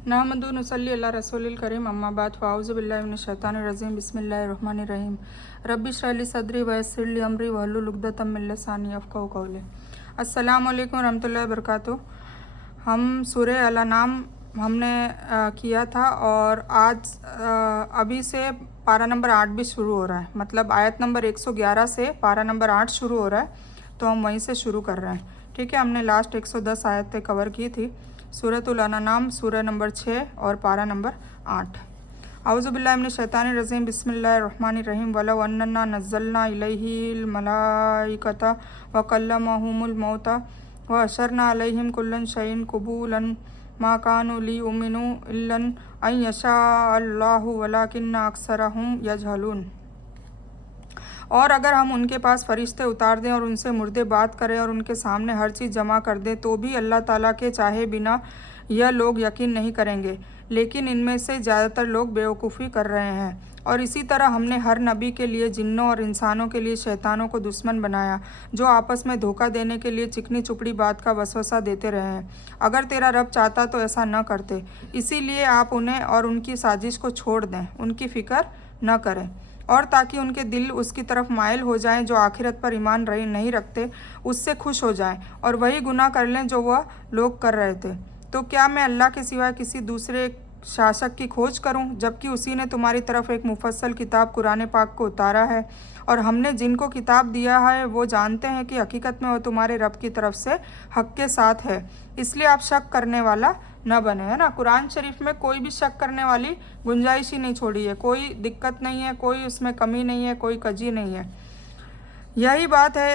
नहमदु नसल्ली अला रसूलिल करीम अम्मा बाद फ़ाऊज़ु बिल्लाहि मिनश शैतानिर रजीम बिस्मिल्लाहिर रहमानिर रहीम रब्बि इश्रह ली सदरी व यस्सिर ली अमरी वहलुल उक़दतम मिन लिसानी यफ़क़हू क़ौली। अस्सलामु अलैकुम रहमतुल्लाहि व बरकातुहू। हम सूरह अल अनाम हमने किया था और आज अभी से पारा नंबर 8 भी शुरू हो रहा है, मतलब आयत नंबर 111 से पारा नंबर 8 शुरू हो रहा है, तो हम वहीं से शुरू कर रहे हैं। ठीक है, हमने लास्ट 110 आयतें कवर की थी। सूरतुल अनाम सूरह नंबर 6 और पारा नंबर 8। औज़ु बिल्लाहि मिनश शैतानिर रजीम बिस्मिल्लाहिर रहमानिर रहीम वलौ अन्ना नज़्ज़लना इलैहिल मलाइकता व कल्लमहुमुल मौता व अशरना अलैहिम कुल्लन शैइन कुबूलन मा कानू लियुमिनू इल्ला अन यशा अल्लाहु वलाकिन्ना अक्सरहुम यजहलून। और अगर हम उनके पास फरिश्ते उतार दें और उनसे मुर्दे बात करें और उनके सामने हर चीज़ जमा कर दें तो भी अल्लाह ताला के चाहे बिना यह लोग यकीन नहीं करेंगे, लेकिन इनमें से ज़्यादातर लोग बेवकूफ़ी कर रहे हैं। और इसी तरह हमने हर नबी के लिए जिन्नों और इंसानों के लिए शैतानों को दुश्मन बनाया, जो आपस में धोखा देने के लिए चिकनी चुपड़ी बात का वसवसा देते रहे हैं। अगर तेरा रब चाहता तो ऐसा न करते, इसीलिए आप उन्हें और उनकी साजिश को छोड़ दें, उनकी फ़िक्र न करें, और ताकि उनके दिल उसकी तरफ माइल हो जाएं जो आखिरत पर ईमान नहीं रखते, उससे खुश हो जाएं और वही गुनाह कर लें जो वह लोग कर रहे थे। तो क्या मैं अल्लाह के सिवा किसी दूसरे शासक की खोज करूं, जबकि उसी ने तुम्हारी तरफ एक मुफस्सल किताब कुरान पाक को उतारा है, और हमने जिनको किताब दिया है वो जानते हैं कि हकीकत में वो तुम्हारे रब की तरफ से हक के साथ है, इसलिए आप शक करने वाला न बने। है ना, कुरान शरीफ में कोई भी शक करने वाली गुंजाइश ही नहीं छोड़ी है, कोई दिक्कत नहीं है, कोई उसमें कमी नहीं है, कोई कजी नहीं है। यही बात है,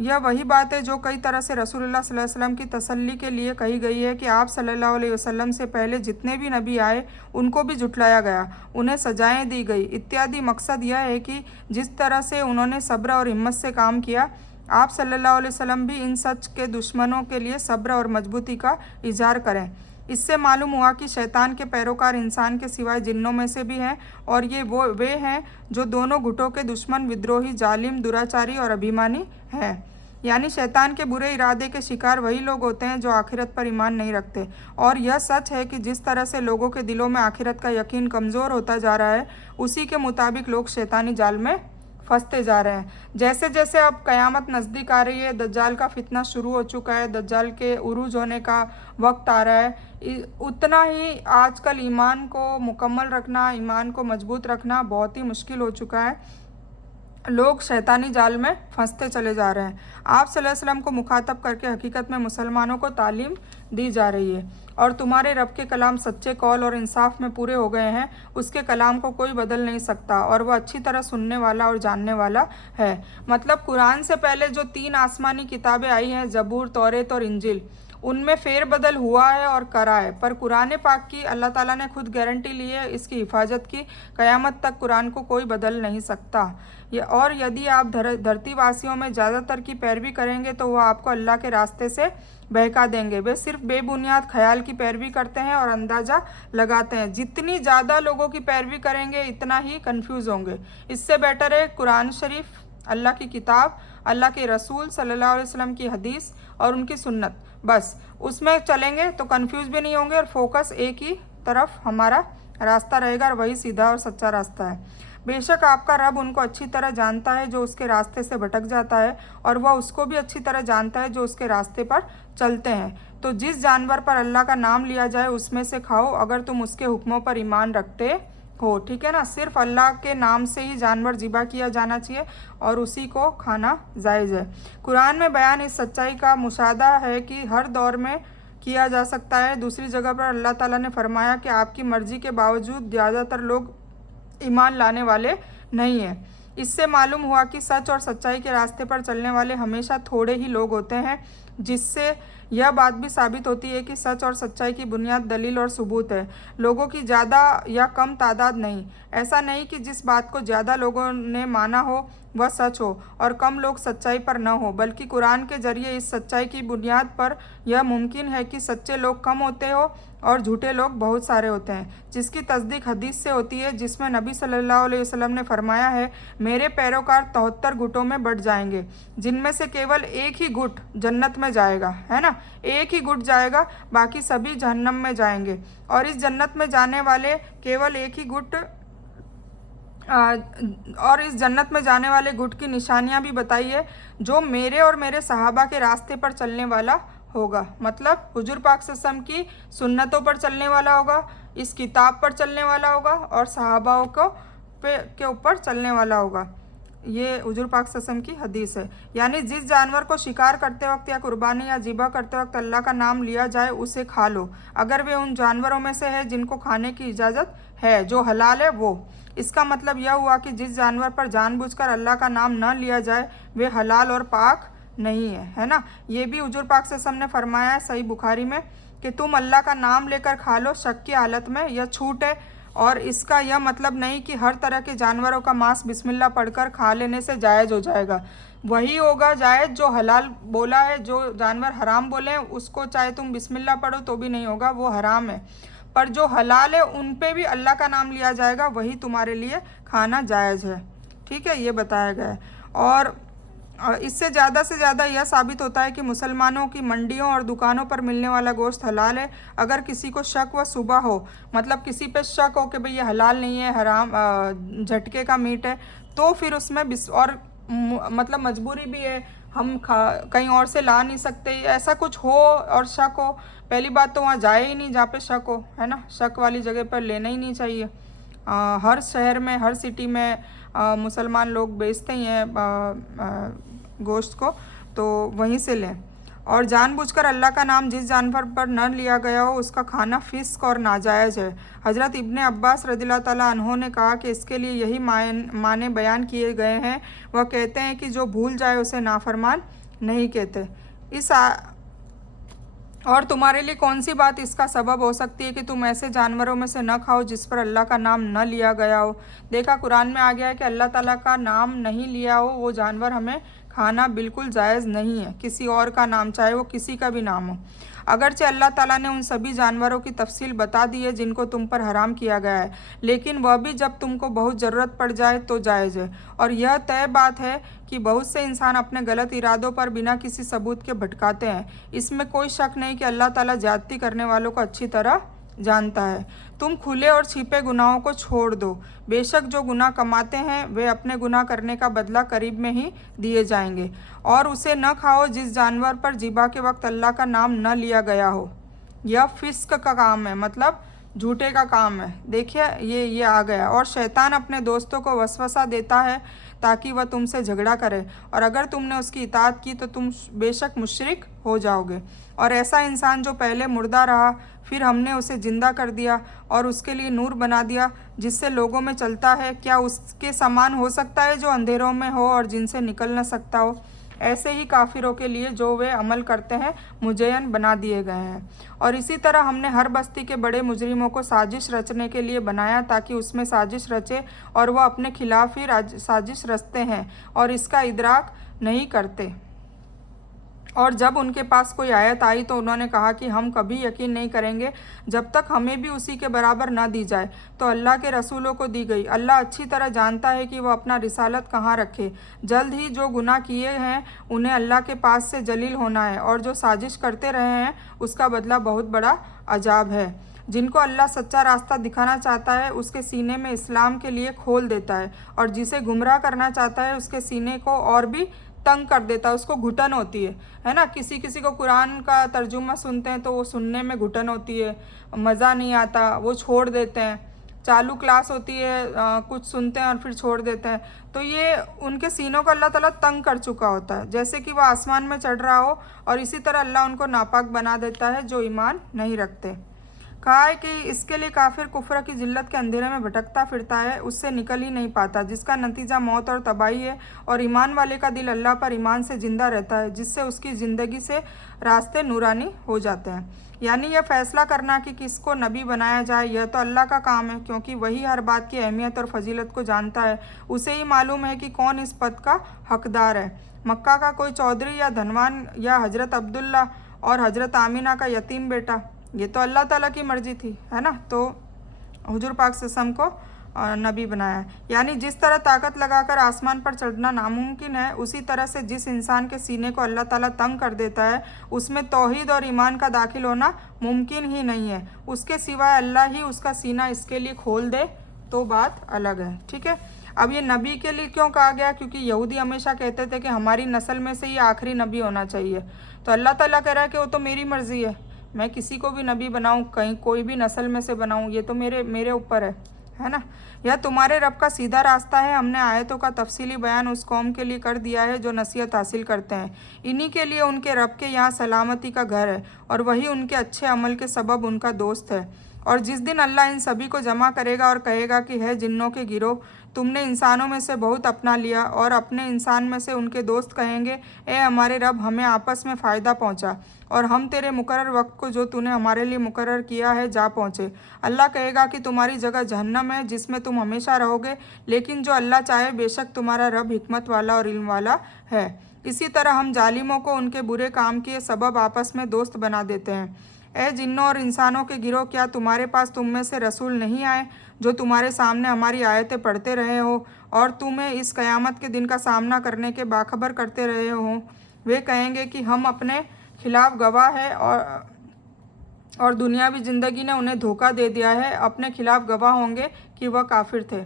यह वही बात है जो कई तरह से रसूलुल्लाह सल्लल्लाहु अलैहि वसल्लम की तसल्ली के लिए कही गई है कि आप सल्लल्लाहु अलैहि वसल्लम से पहले जितने भी नबी आए उनको भी झुटलाया गया, उन्हें सजाएं दी गई इत्यादि। मकसद यह है कि जिस तरह से उन्होंने सब्र और हिम्मत से काम किया, आप सल्लल्लाहु अलैहि वसल्लम भी इन सच के दुश्मनों के लिए सब्र और मजबूती का इजहार करें। इससे मालूम हुआ कि शैतान के पैरोकार इंसान के सिवाय जिन्नों में से भी हैं, और ये वे हैं जो दोनों गुटों के दुश्मन, विद्रोही, जालिम, दुराचारी और अभिमानी हैं। यानी शैतान के बुरे इरादे के शिकार वही लोग होते हैं जो आखिरत पर ईमान नहीं रखते। और यह सच है कि जिस तरह से लोगों के दिलों में आखिरत का यकीन कमज़ोर होता जा रहा है, उसी के मुताबिक लोग शैतानी जाल में फंसते जा रहे हैं। जैसे जैसे अब क़यामत नज़दीक आ रही है, दज्जाल का फितना शुरू हो चुका है, दज्जाल के उरूज होने का वक्त आ रहा है, उतना ही आजकल ईमान को मुकम्मल रखना, ईमान को मजबूत रखना बहुत ही मुश्किल हो चुका है। लोग शैतानी जाल में फंसते चले जा रहे हैं। आप सल्लल्लाहु अलैहि वसल्लम को मुखातब करके हकीकत में मुसलमानों को तालीम दी जा रही है, और तुम्हारे रब के कलाम सच्चे कौल और इंसाफ में पूरे हो गए हैं, उसके कलाम को कोई बदल नहीं सकता, और वह अच्छी तरह सुनने वाला और जानने वाला है। मतलब कुरान से पहले जो 3 आसमानी किताबें आई हैं, ज़बूर, तौरेत और इंजिल, उनमें फेरबदल हुआ है और करा है, पर कुरान पाक की अल्लाह ताला ने खुद गारंटी ली है इसकी हिफाजत की, क़यामत तक कुरान को कोई बदल नहीं सकता। और यदि आप धरती वासियों में ज़्यादातर की पैरवी करेंगे तो वह आपको अल्लाह के रास्ते से बहका देंगे। वे सिर्फ बेबुनियाद ख्याल की पैरवी करते हैं और अंदाज़ा लगाते हैं। जितनी ज़्यादा लोगों की पैरवी करेंगे इतना ही कंफ्यूज होंगे। इससे बेटर है कुरान शरीफ, अल्लाह की किताब, अल्लाह के रसूल सल्लल्लाहु अलैहि वसल्लम की हदीस और उनकी सुन्नत, बस उसमें चलेंगे तो कंफ्यूज भी नहीं होंगे, और फोकस एक ही तरफ हमारा रास्ता रहेगा, और वही सीधा और सच्चा रास्ता है। बेशक आपका रब उनको अच्छी तरह जानता है जो उसके रास्ते से भटक जाता है, और वह उसको भी अच्छी तरह जानता है जो उसके रास्ते पर चलते हैं। तो जिस जानवर पर अल्लाह का नाम लिया जाए उसमें से खाओ, अगर तुम उसके हुक्मों पर ईमान रखते हो। ठीक है ना, सिर्फ अल्लाह के नाम से ही जानवर ज़िबा किया जाना चाहिए और उसी को खाना जायज़ है। कुरान में बयान इस सच्चाई का मुशाहदा है कि हर दौर में किया जा सकता है। दूसरी जगह पर अल्लाह ताला ने फरमाया कि आपकी मर्ज़ी के बावजूद ज़्यादातर लोग ईमान लाने वाले नहीं हैं। इससे मालूम हुआ कि सच और सच्चाई के रास्ते पर चलने वाले हमेशा थोड़े ही लोग होते हैं, जिससे यह बात भी साबित होती है कि सच और सच्चाई की बुनियाद दलील और सबूत है, लोगों की ज़्यादा या कम तादाद नहीं। ऐसा नहीं कि जिस बात को ज़्यादा लोगों ने माना हो वह सच हो और कम लोग सच्चाई पर न हो, बल्कि कुरान के ज़रिए इस सच्चाई की बुनियाद पर यह मुमकिन है कि सच्चे लोग कम होते हो اور جھوٹے لوگ بہت سارے ہوتے ہیں، جس کی تصدیق حدیث سے ہوتی ہے، جس میں نبی صلی اللہ علیہ وسلم نے فرمایا ہے میرے پیروکار 73 گٹوں میں بٹ جائیں گے، جن میں سے کیول ایک ہی گٹ جنت میں جائے گا، ہے نا، ایک ہی گٹ جائے گا، باقی سبھی جہنم میں جائیں گے۔ اور اس جنت میں جانے والے کیول ایک ہی گٹ اور اس جنت میں جانے والے گٹ کی نشانیاں بھی بتائی ہے، جو میرے اور میرے صحابہ کے راستے پر چلنے والا ہوگا، مطلب حضور پاک صلی اللہ علیہ وسلم کی سنتوں پر چلنے والا ہوگا، اس کتاب پر چلنے والا ہوگا، اور صحابہ کے اوپر چلنے والا ہوگا۔ یہ حضور پاک صلی اللہ علیہ وسلم کی حدیث ہے۔ یعنی جس جانور کو شکار کرتے وقت یا قربانی یا ذبح کرتے وقت اللہ کا نام لیا جائے اسے کھا لو، اگر وہ ان جانوروں میں سے ہے جن کو کھانے کی اجازت ہے، جو حلال ہے وہ۔ اس کا مطلب یہ ہوا کہ جس جانور پر جان بوجھ کر اللہ کا نام نہ لیا جائے وہ حلال اور پاک نہیں ہے نا۔ یہ بھی حضور پاک صلی اللہ علیہ وسلم نے فرمایا ہے صحیح بخاری میں کہ تم اللہ کا نام لے کر کھا لو شک کی حالت میں، یہ چھوٹ ہے، اور اس کا یہ مطلب نہیں کہ ہر طرح کے جانوروں کا ماंس بسم اللہ پڑھ کر کھا لینے سے جائز ہو جائے گا، وہی ہوگا جائز جو حلال بولا ہے، جو جانور حرام بولے ہیں اس کو چاہے تم بسم اللہ پڑھو تو بھی نہیں ہوگا، وہ حرام ہے، پر جو حلال ہے ان پہ بھی اللہ کا نام لیا جائے گا، وہی تمہارے لیے کھانا جائز ہے، ٹھیک ہے، یہ بتایا گیا ہے۔ اور اس سے زیادہ یہ ثابت ہوتا ہے کہ مسلمانوں کی منڈیوں اور دکانوں پر ملنے والا گوشت حلال ہے۔ اگر کسی کو شک و شبہ ہو، مطلب کسی پہ شک ہو کہ بھئی یہ حلال نہیں ہے، حرام جھٹکے کا میٹ ہے، تو پھر اس میں اور مطلب مجبوری بھی ہے، ہم کہیں اور سے لا نہیں سکتے، ایسا کچھ ہو اور شک ہو، پہلی بات تو وہاں جائے ہی نہیں جہاں پہ شک ہو، ہے نا، شک والی جگہ پر لینا ہی نہیں چاہیے۔ ہر شہر میں، ہر سٹی میں مسلمان لوگ بیچتے ہی ہیں گوشت کو، تو وہیں سے لیں۔ اور جان بوجھ کر اللہ کا نام جس جانور پر نہ لیا گیا ہو اس کا کھانا فسق اور ناجائز ہے۔ حضرت ابن عباس رضی اللہ تعالیٰ عنہ نے کہا کہ اس کے لیے یہی معنی بیان کیے گئے ہیں، وہ کہتے ہیں کہ جو بھول جائے اسے نافرمان نہیں کہتے۔ اور تمہارے لیے کون سی بات اس کا سبب ہو سکتی ہے کہ تم ایسے جانوروں میں سے نہ کھاؤ جس پر اللہ کا نام نہ لیا گیا ہو۔ دیکھا قرآن میں آ گیا ہے کہ اللہ تعالیٰ کا نام نہیں لیا ہو وہ جانور ہمیں کھانا بالکل جائز نہیں ہے، کسی اور کا نام، چاہے وہ کسی کا بھی نام ہو۔ اگرچہ اللہ تعالیٰ نے ان سبھی جانوروں کی تفصیل بتا دی ہے جن کو تم پر حرام کیا گیا ہے، لیکن وہ بھی جب تم کو بہت ضرورت پڑ جائے تو جائز ہے۔ اور یہ طے بات ہے کہ بہت سے انسان اپنے غلط ارادوں پر بنا کسی ثبوت کے بھٹکاتے ہیں، اس میں کوئی شک نہیں کہ اللہ تعالیٰ زیادتی کرنے والوں کو اچھی طرح جانتا ہے۔ تم کھلے اور چھپے گناہوں کو چھوڑ دو، بے شک جو گناہ کماتے ہیں وہ اپنے گناہ کرنے کا بدلہ قریب میں ہی دیے جائیں گے۔ اور اسے نہ کھاؤ جس جانور پر ذبح کے وقت اللہ کا نام نہ لیا گیا ہو، یہ فسق کا کام ہے، مطلب جھوٹے کا کام ہے۔ دیکھیے یہ آ گیا۔ اور شیطان اپنے دوستوں کو وسوسہ دیتا ہے تاکہ وہ تم سے جھگڑا کرے، اور اگر تم نے اس کی اطاعت کی تو تم بے شک مشرک ہو جاؤ گے۔ اور ایسا انسان جو پہلے مردہ رہا پھر ہم نے اسے زندہ کر دیا اور اس کے لیے نور بنا دیا جس سے لوگوں میں چلتا ہے، کیا اس کے سامان ہو سکتا ہے جو اندھیروں میں ہو اور جن سے نکل نہ سکتا ہو؟ ایسے ہی کافروں کے لیے جو وہ عمل کرتے ہیں مزین بنا دیے گئے ہیں۔ اور اسی طرح ہم نے ہر بستی کے بڑے مجرموں کو سازش رچنے کے لیے بنایا تاکہ اس میں سازش رچے، اور وہ اپنے خلاف ہی سازش رچتے ہیں اور اس کا ادراک نہیں کرتے۔ اور جب ان کے پاس کوئی آیت آئی تو انہوں نے کہا کہ ہم کبھی یقین نہیں کریں گے جب تک ہمیں بھی اسی کے برابر نہ دی جائے تو اللہ کے رسولوں کو دی گئی۔ اللہ اچھی طرح جانتا ہے کہ وہ اپنا رسالت کہاں رکھے۔ جلد ہی جو گناہ کیے ہیں انہیں اللہ کے پاس سے ذلیل ہونا ہے، اور جو سازش کرتے رہے ہیں اس کا بدلہ بہت بڑا عذاب ہے۔ جن کو اللہ سچا راستہ دکھانا چاہتا ہے اس کے سینے میں اسلام کے لیے کھول دیتا ہے، اور جسے گمراہ کرنا چاہتا ہے اس کے سینے کو اور بھی تنگ کر دیتا ہے، اس کو گھٹن ہوتی ہے نا۔ کسی کو قرآن کا ترجمہ سنتے ہیں تو وہ سننے میں گھٹن ہوتی ہے، مزہ نہیں آتا، وہ چھوڑ دیتے ہیں۔ چالو کلاس ہوتی ہے، کچھ سنتے ہیں اور پھر چھوڑ دیتے ہیں، تو یہ ان کے سینوں کو اللہ تعالیٰ تنگ کر چکا ہوتا ہے، جیسے کہ وہ آسمان میں چڑھ رہا ہو، اور اسی طرح اللہ ان کو ناپاک بنا دیتا ہے جو ایمان نہیں رکھتے۔ کہا ہے کہ اس کے لیے کافر کفر کی ذلت کے اندھیرے میں بھٹکتا پھرتا ہے، اس سے نکل ہی نہیں پاتا، جس کا نتیجہ موت اور تباہی ہے، اور ایمان والے کا دل اللہ پر ایمان سے زندہ رہتا ہے جس سے اس کی زندگی سے راستے نورانی ہو جاتے ہیں۔ یعنی یہ فیصلہ کرنا کہ کس کو نبی بنایا جائے یہ تو اللہ کا کام ہے، کیونکہ وہی ہر بات کی اہمیت اور فضیلت کو جانتا ہے، اسے ہی معلوم ہے کہ کون اس پد کا حقدار ہے۔ مکہ کا کوئی چودھری یا دھنوان یا حضرت عبداللہ اور حضرت آمینہ کا یتیم بیٹا ये तो अल्लाह ताला की मर्जी थी, है ना। तो हुजूर पाक सल्लल्लाहु अलैहि वसल्लम को नबी बनाया है। यानी जिस तरह ताकत लगाकर आसमान पर चढ़ना नामुमकिन है, उसी तरह से जिस इंसान के सीने को अल्लाह ताला तंग कर देता है, उसमें तौहीद और ईमान का दाखिल होना मुमकिन ही नहीं है। उसके सिवाय अल्लाह ही उसका सीना इसके लिए खोल दे तो बात अलग है, ठीक है। अब ये नबी के लिए क्यों कहा गया? क्योंकि यहूदी हमेशा कहते थे कि हमारी नस्ल में से ही आखिरी नबी होना चाहिए। तो अल्लाह ताला कह रहा है कि वो तो मेरी मर्ज़ी है, मैं किसी को भी नबी बनाऊँ, कहीं कोई भी नस्ल में से बनाऊँ, ये तो मेरे ऊपर है ना। यह तुम्हारे रब का सीधा रास्ता है। हमने आयतों का तफसीली बयान उस कौम के लिए कर दिया है जो नसीहत हासिल करते हैं। इन्हीं के लिए उनके रब के यहाँ सलामती का घर है और वही उनके अच्छे अमल के सबब उनका दोस्त है। और जिस दिन अल्लाह इन सभी को जमा करेगा और कहेगा कि है जिन्नों के गिरोह, तुमने इंसानों में से बहुत अपना लिया, और अपने इंसान में से उनके दोस्त कहेंगे, ए हमारे रब, हमें आपस में फ़ायदा पहुंचा और हम तेरे मुकर्रर वक्त को जो तूने हमारे लिए मुकर्रर किया है जा पहुँचे। अल्लाह कहेगा कि तुम्हारी जगह जहन्नम है जिसमें तुम हमेशा रहोगे, लेकिन जो अल्लाह चाहे, बेशक तुम्हारा रब हिकमत वाला और इल्म वाला है। इसी तरह हम जालिमों को उनके बुरे काम के सबब आपस में दोस्त बना देते हैं। ए जिन्नों और इंसानों के गिरोह, क्या तुम्हारे पास तुम में से रसूल नहीं आए जो तुम्हारे सामने हमारी आयतें पढ़ते रहे हो और तुम्हें इस क़यामत के दिन का सामना करने के बाखबर करते रहे हो? वे कहेंगे कि हम अपने खिलाफ गवाह है और दुनियावी ज़िंदगी ने उन्हें धोखा दे दिया है। अपने खिलाफ गवाह होंगे कि वह काफिर थे।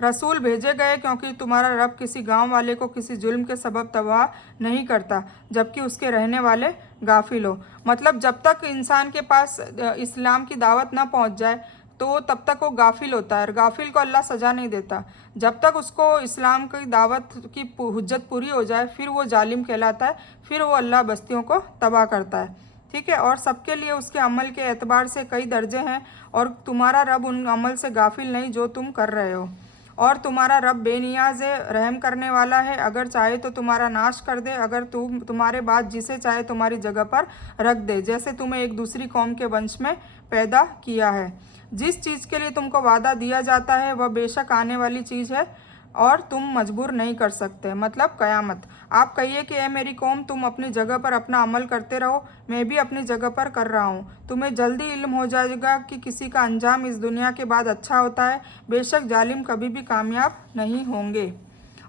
रसूल भेजे गए क्योंकि तुम्हारा रब किसी गांव वाले को किसी जुल्म के सबब तबाह नहीं करता जबकि उसके रहने वाले गाफिल हो। मतलब जब तक इंसान के पास इस्लाम की दावत ना पहुंच जाए तो तब तक वो गाफिल होता है, और गाफिल को अल्लाह सज़ा नहीं देता। जब तक उसको इस्लाम की दावत की हुज्जत पूरी हो जाए फिर वो जालिम कहलाता है, फिर वो अल्लाह बस्तियों को तबाह करता है, ठीक है। और सबके लिए उसके अमल के एतबार से कई दर्जे हैं, और तुम्हारा रब उन अमल से गाफिल नहीं जो तुम कर रहे हो। और तुम्हारा रब बेनियाज रहम करने वाला है, अगर चाहे तो तुम्हारा नाश कर दे, अगर तुम्हारे बाद जिसे चाहे तुम्हारी जगह पर रख दे, जैसे तुम्हें एक दूसरी कौम के वंश में पैदा किया है। जिस चीज़ के लिए तुमको वादा दिया जाता है वह बेशक आने वाली चीज़ है और तुम मजबूर नहीं कर सकते, मतलब क़यामत। आप कहिए कि ए मेरी कौम, तुम अपनी जगह पर अपना अमल करते रहो, मैं भी अपनी जगह पर कर रहा हूँ। तुम्हें जल्दी इल्म हो जाएगा कि किसी का अंजाम इस दुनिया के बाद अच्छा होता है। बेशक जालिम कभी भी कामयाब नहीं होंगे।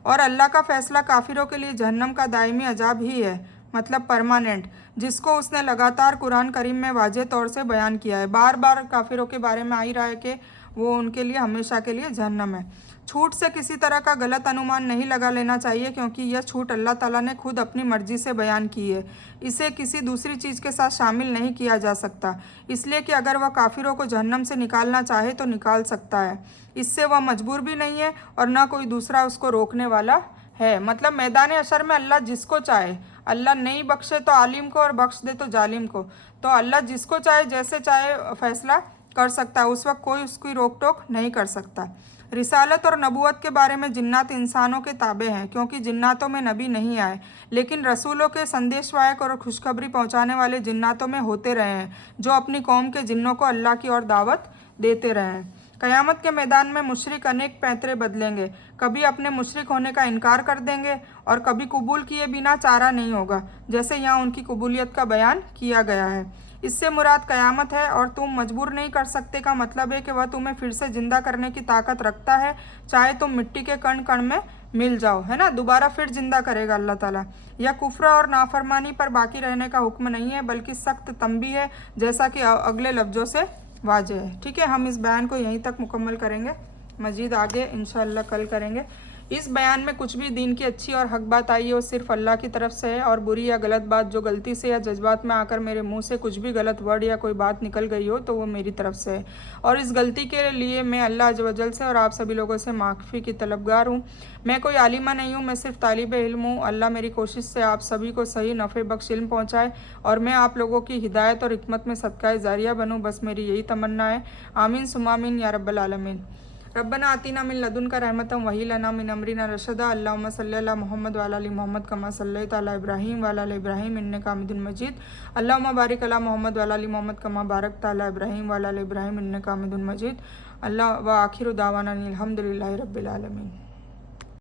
और अल्लाह का फ़ैसला काफिरों के लिए जहन्नम का दायमी अजाब ही है, मतलब परमानेंट, जिसको उसने लगातार कुरान करीम में वाज़ेह तौर से बयान किया है। बार बार काफिरों के बारे में आ ही रहा है कि वो उनके लिए हमेशा के लिए जहन्नम है। छूट से किसी तरह का गलत अनुमान नहीं लगा लेना चाहिए, क्योंकि यह छूट अल्लाह ताला ने खुद अपनी मर्जी से बयान की है। इसे किसी दूसरी चीज़ के साथ शामिल नहीं किया जा सकता, इसलिए कि अगर वह काफिरों को जहन्नम से निकालना चाहे तो निकाल सकता है। इससे वह मजबूर भी नहीं है और न कोई दूसरा उसको रोकने वाला है। मतलब मैदान अशर में अल्लाह जिसको चाहे, अल्लाह नहीं बख्शे तो आलिम को और बख्श दे तो जालिम को, तो अल्लाह जिसको चाहे जैसे चाहे फैसला कर सकता है। उस वक्त कोई उसकी रोक टोक नहीं कर सकता। रिसालत और नबूवत के बारे में जिन्नात इंसानों के ताबे हैं, क्योंकि जिन्नातों में नबी नहीं आए, लेकिन रसूलों के संदेशवाहक और खुशखबरी पहुंचाने वाले जिन्नातों में होते रहे हैं, जो अपनी कौम के जिन्नों को अल्लाह की ओर दावत देते रहे हैं। क़यामत के मैदान में मुशरिक अनेक पैंतरे बदलेंगे, कभी अपने मुशरिक होने का इनकार कर देंगे और कभी कबूल किए बिना चारा नहीं होगा, जैसे यहाँ उनकी कबूलियत का बयान किया गया है। इससे मुराद क़यामत है और तुम मजबूर नहीं कर सकते का मतलब है कि वह तुम्हें फिर से ज़िंदा करने की ताकत रखता है, चाहे तुम मिट्टी के कण कण में मिल जाओ, है ना, दोबारा फिर ज़िंदा करेगा अल्लाह ताला। यह कुफ्र और नाफरमानी पर बाकी रहने का हुक्म नहीं है, बल्कि सख्त तंबीह है, जैसा कि अगले लफ्ज़ों से वाज़ेह है। ठीक है, हम इस बयान को यहीं तक मुकम्मल करेंगे, मज़ीद आगे इंशाअल्लाह कल करेंगे। इस बयान में कुछ भी दीन की अच्छी और हक बात आई है वो सिर्फ अल्लाह की तरफ से है, और बुरी या गलत बात जो गलती से या जज्बात में आकर मेरे मुंह से कुछ भी गलत वर्ड या कोई बात निकल गई हो तो वो मेरी तरफ से है, और इस गलती के लिए मैं अल्लाह अज़्ज़ व जल से और आप सभी लोगों से माफ़ी की तलबगार हूँ। मैं कोई आलिमा नहीं हूँ, मैं सिर्फ तालिब इल्म हूँ। अल्लाह मेरी कोशिश से आप सभी को सही नफ़े बख्श इल्म पहुँचाए और मैं आप लोगों की हिदायत और हिकमत में सदका जारिया बनूँ, बस मेरी यही तमन्ना है। आमीन सुमामीन या रब्बल आलमीन। रब्बना आतीना मिन लदुनका रहमतम वही लना मिन अमरिना रशदा। अल्लाहुम्मा सल्ली अला मुहम्मद व अला आलि मुहम्मद कमा सल्लैता अला इब्राहीम व अला आलि इब्राहीम इन्नका हमीदुम मजीद। अल्लाहुम्मा बारिक अला मुहम्मद व अला आलि मुहम्मद कमा बारकता अला इब्राहीम व अला आलि इब्राहीम इन्नका हमीदुम मजीद। अल्लाह व आखिरु दावाना अनिल हम्दुलिल्लाहि रब्बिल आलमीन।